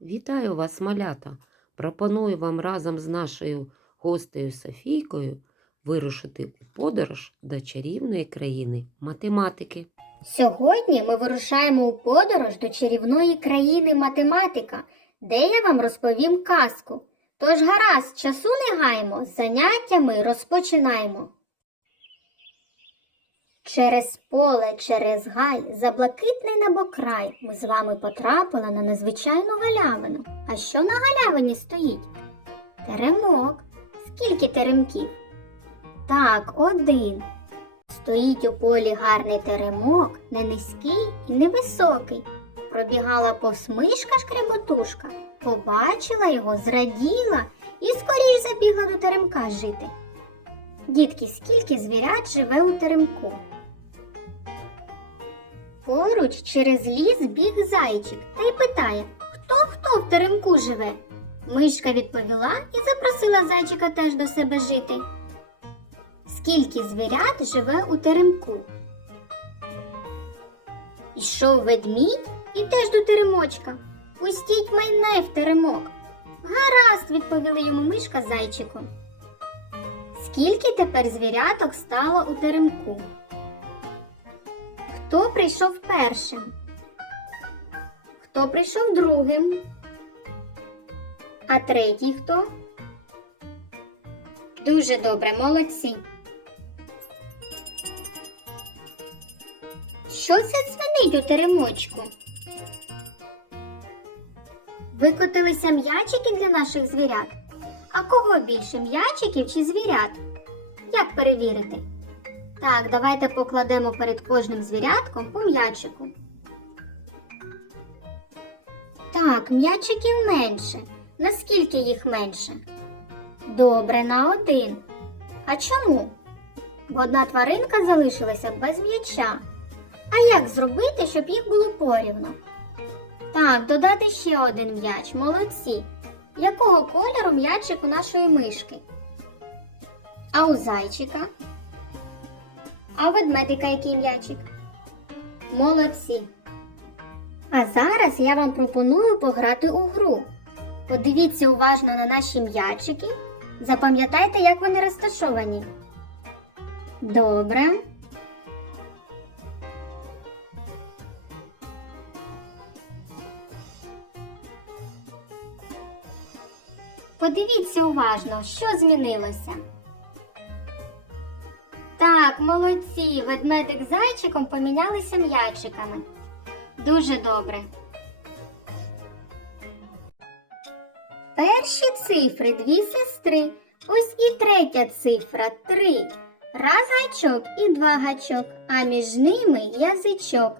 Вітаю вас, малята! Пропоную вам разом з нашою гостею Софійкою вирушити у подорож до чарівної країни математики. Сьогодні ми вирушаємо у подорож до чарівної країни математика, де я вам розповім казку. Тож гаразд, часу не гаймо, заняттями розпочинаємо. Через поле, через гай, за блакитний небокрай ми з вами потрапили на незвичайну галявину. А що на галявині стоїть? Теремок. Скільки теремків? Так, один. Стоїть у полі гарний теремок, не низький і не високий. Пробігала посмишка шкреботушка, побачила його, зраділа і скоріш забігла до теремка жити. Дітки, скільки звірят живе у теремку? Поруч через ліс біг зайчик та й питає, хто хто в теремку живе. Мишка відповіла і запросила зайчика теж до себе жити. Скільки звірят живе у теремку? Ішов ведмідь і теж до теремочка. Пустіть майне в теремок. Гаразд, відповіли йому мишка з зайчиком. Скільки тепер звіряток стало у теремку? Хто прийшов першим? Хто прийшов другим? А третій хто? Дуже добре, молодці. Що це дзвенить у теремочку? Викотилися м'ячики для наших звірят. А кого більше м'ячиків чи звірят? Як перевірити? Так, давайте покладемо перед кожним звірятком по м'ячику. Так, м'ячиків менше. Наскільки їх менше? Добре, на один. А чому? Бо одна тваринка залишилася без м'яча. А як зробити, щоб їх було порівно? Так, додати ще один м'яч. Молодці. Якого кольору м'ячик у нашої мишки? А у зайчика? А ведмедика який м'ячик? Молодці. А зараз я вам пропоную пограти у гру. Подивіться уважно на наші м'ячики. Запам'ятайте, як вони розташовані. Добре. Подивіться уважно, що змінилося. Так, молодці, ведмедик з зайчиком помінялися м'ячиками. Дуже добре. Перші цифри дві сестри. Ось і третя цифра три. Раз гачок і два гачок, а між ними язичок.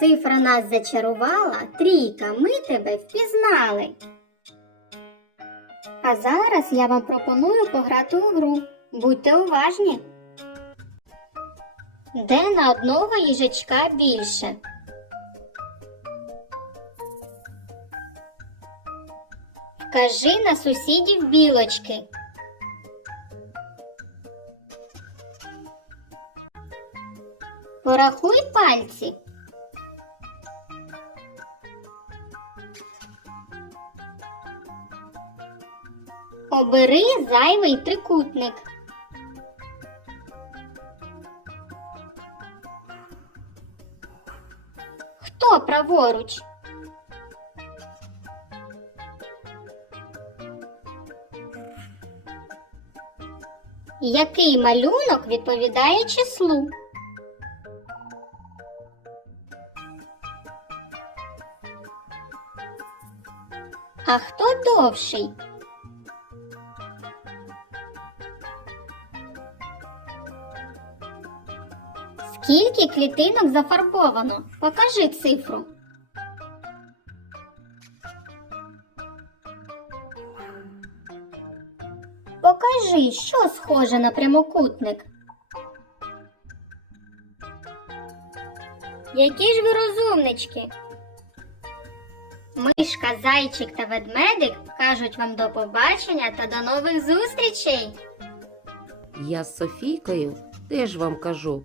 Цифра нас зачарувала, трійка, ми тебе впізнали. А зараз я вам пропоную пограти у гру. Будьте уважні. Де на одного їжачка більше? Вкажи на сусідів білочки. Порахуй пальці. Обери зайвий трикутник. Хто праворуч? Який малюнок відповідає числу? А хто довший? Скільки клітинок зафарбовано? Покажи цифру. Покажи, що схоже на прямокутник. Які ж ви розумнички? Мишка, зайчик та ведмедик кажуть вам до побачення та до нових зустрічей. Я з Софійкою теж вам кажу